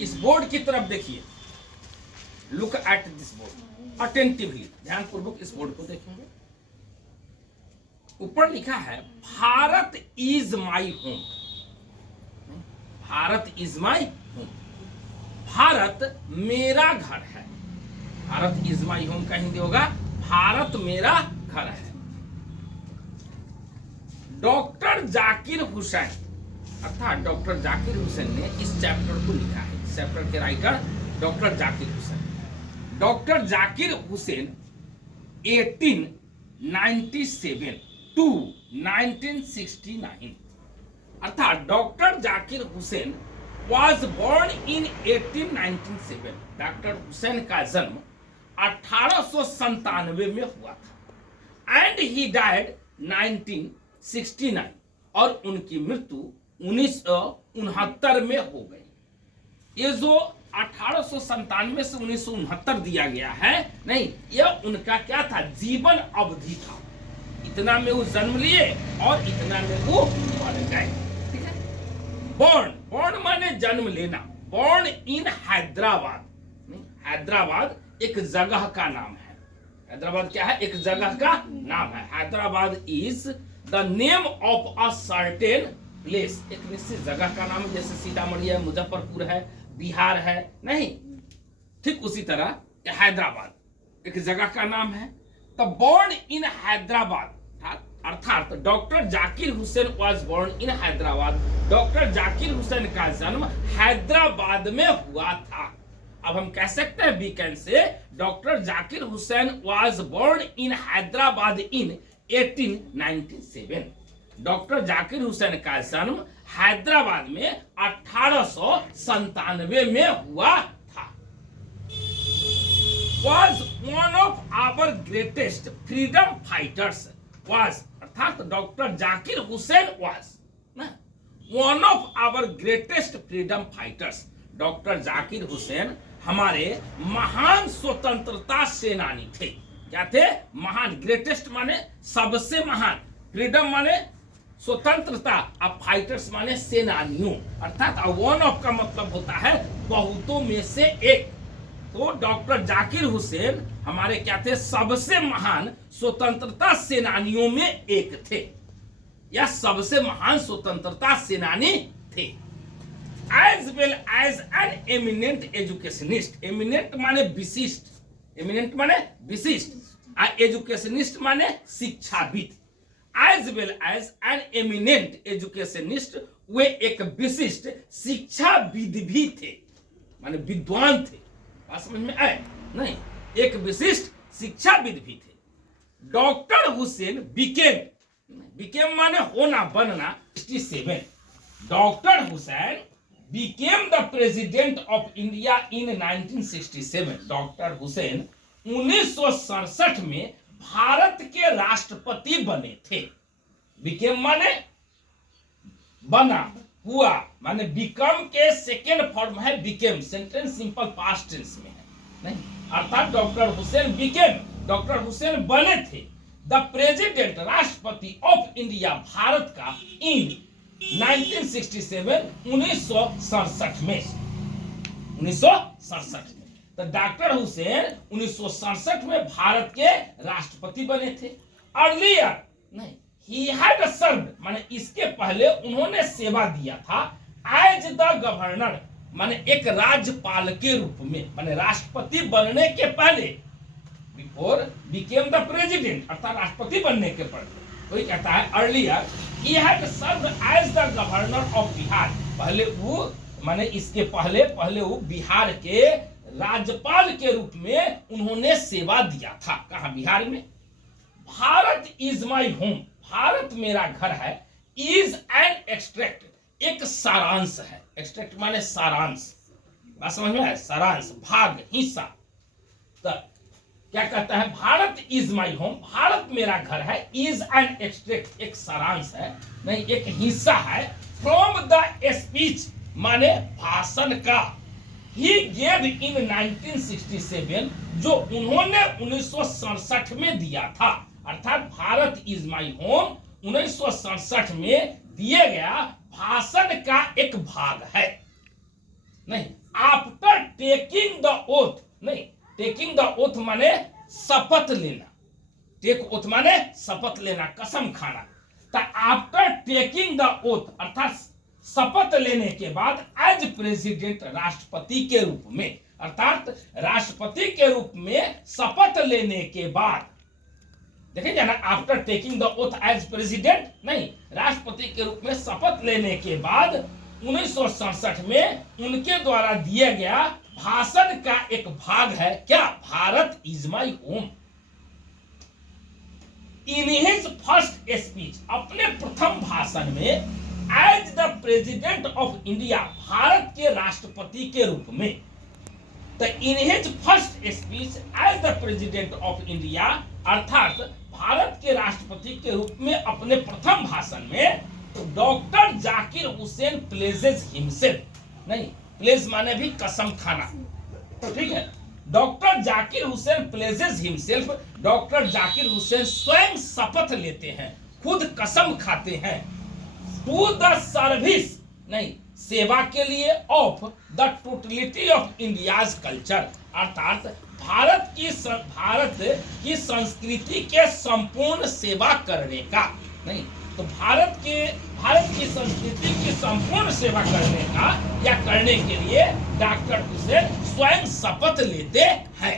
इस बोर्ड की तरफ देखिए, look at this board attentively, ध्यानपूर्वक इस बोर्ड को देखेंगे। ऊपर लिखा है Bharat is my home, Bharat is my home, Bharat मेरा घर है। भारत इज माई होम का हिंदी होगा भारत मेरा घर है। डॉक्टर जाकिर हुसैन, अर्थात डॉक्टर जाकिर हुसैन ने इस चैप्टर को लिखा है। इस चैप्टर के writer doctor Zakir Hussain. Doctor Zakir Hussain 1897 to 1969, अर्थात doctor Zakir Hussain was born in 1897। Doctor Hussain का जन्म 1897 में हुआ था एंड ही डाइड 1969, और उनकी मृत्यु 1969 में हो गई। ये जो 1897 से 1969 दिया गया है, नहीं, यह उनका क्या था, जीवन अवधि था। इतना में वो जन्म लिए और इतना में वो मर गए। ठीक है। बॉर्न, बॉर्न माने जन्म लेना। बॉर्न इन हैदराबाद, हैदराबाद एक जगह का नाम है। हैदराबाद क्या है, एक जगह का नाम है। Hyderabad is the name of a certain place, एक निश्चित जगह का नाम है। जैसे सीतामढ़ी है, मुजफ्फरपुर है, बिहार है, नहीं, ठीक उसी तरह हैदराबाद एक जगह का नाम है। तो बॉर्न इन हैदराबाद, अर्थात doctor Zakir Hussain was born in Hyderabad. Doctor Zakir Hussain का जन्म हैदराबाद में हुआ था। अब हम कह सकते हैं, we can say doctor Zakir Hussain was born in Hyderabad in 1897। Doctor Zakir Hussain का जन्म हैदराबाद में 1897 में हुआ था। Was one of our greatest freedom fighters, was, अर्थात doctor Zakir Hussain was one of our greatest freedom fighters। Doctor Zakir Hussain हमारे महान स्वतंत्रता सेनानी थे। क्या थे, महान। ग्रेटेस्ट माने सबसे महान, फ्रीडम माने स्वतंत्रता, अब फाइटर्स माने सेनानियों, अर्थात वन ऑफ का मतलब होता है बहुतों में से एक। तो डॉक्टर जाकिर हुसैन हमारे क्या थे, सबसे महान स्वतंत्रता सेनानियों में एक थे, या सबसे महान स्वतंत्रता सेनानी थे। As well as an eminent educationist, eminent माने विशिष्ट, एमिनेंट माने विशिष्ट, एजुकेशनिस्ट माने शिक्षाविद। As well as an eminent educationist, वे एक विशिष्ट शिक्षाविद भी थे, माने विद्वान थे। बात समझ में आए, नहीं, एक विशिष्ट शिक्षाविद भी थे। डॉक्टर हुसैन बिकेम, बिकेम माने होना, बनना, 67। Doctor Hussain became the president of India in 1967। Doctor Hussain 1967 में भारत के राष्ट्रपति बने थे। became माने बना, हुआ, माने become के सेकेंड फॉर्म है became, sentence simple past tense में है, नहीं, अर्थात doctor Hussain became, doctor Hussain बने थे द प्रेसिडेंट, राष्ट्रपति ऑफ इंडिया, भारत का, इन 1967, 1967 में, 1967 में। तो डॉक्टर हुसैन 1967 में भारत के राष्ट्रपति बने थे। अर्लियर, नहीं, ही हैड सर्व्ड, माने इसके पहले उन्होंने सेवा दिया था, एज द गवर्नर, माने एक राज्यपाल के रूप में, माने राष्ट्रपति बनने के पहले, बिफोर बिकेम द प्रेसिडेंट, अर्थात राष्ट्रपति बनने के पहले। वही कहता है earlier he had served as the governor of Bihar, पहले वो, माने इसके पहले वो बिहार के राज्यपाल के रूप में उन्होंने सेवा दिया था। कहा, बिहार में। Bharat is my home, Bharat मेरा घर है। इज एन एक्सट्रैक्ट, एक सारांश है। एक्सट्रैक्ट माने सारांश, बात समझ में है, सारांश, भाग, हिस्सा। तो क्या कहता है, Bharat is my home, Bharat मेरा घर है। इज एन एक्सट्रैक्ट, एक सारांश है, नहीं, एक हिस्सा है। फ्रॉम द स्पीच माने भाषण का, ही गेव इन 1967, जो उन्होंने 1967 में दिया था। अर्थात भारत इज माई होम 1967 में दिए गया भाषण का एक भाग है, नहीं, टेकिंग द ओथ, नहीं, टेकिंग द ओथ माने शपथ लेना, टेक ओथ माने शपथ लेना, कसम खाना। तो आफ्टर टेकिंग द ओथ अर्थात शपथ लेने के बाद एज प्रेसिडेंट राष्ट्रपति के रूप में, अर्थात राष्ट्रपति के रूप में शपथ लेने के बाद, देखिए ना, after taking the oath as president, नहीं, राष्ट्रपति के रूप में शपथ लेने के बाद 1967 में उनके द्वारा दिया गया भाषण का एक भाग है क्या, Bharat is my home. In his first speech, अपने प्रथम भाषण में as the president of India, Bharat के राष्ट्रपति के रूप में, तो in his first speech as the president of India, अर्थात भारत के राष्ट्रपति के रूप में अपने प्रथम भाषण में doctor Zakir Hussain pledges himself, नहीं, प्लेज माने भी कसम खाना, तो ठीक है, doctor Zakir Hussain pledges himself, doctor Zakir Hussain स्वयं शपथ लेते हैं, खुद कसम खाते हैं, टू द सर्विस, नहीं, सेवा के लिए, of the totality of India's culture, अर्थात भारत की संस्कृति के संपूर्ण सेवा करने का, नहीं, तो भारत की संस्कृति की संपूर्ण सेवा करने का या करने के लिए डॉक्टर हुसैन स्वयं शपथ लेते हैं।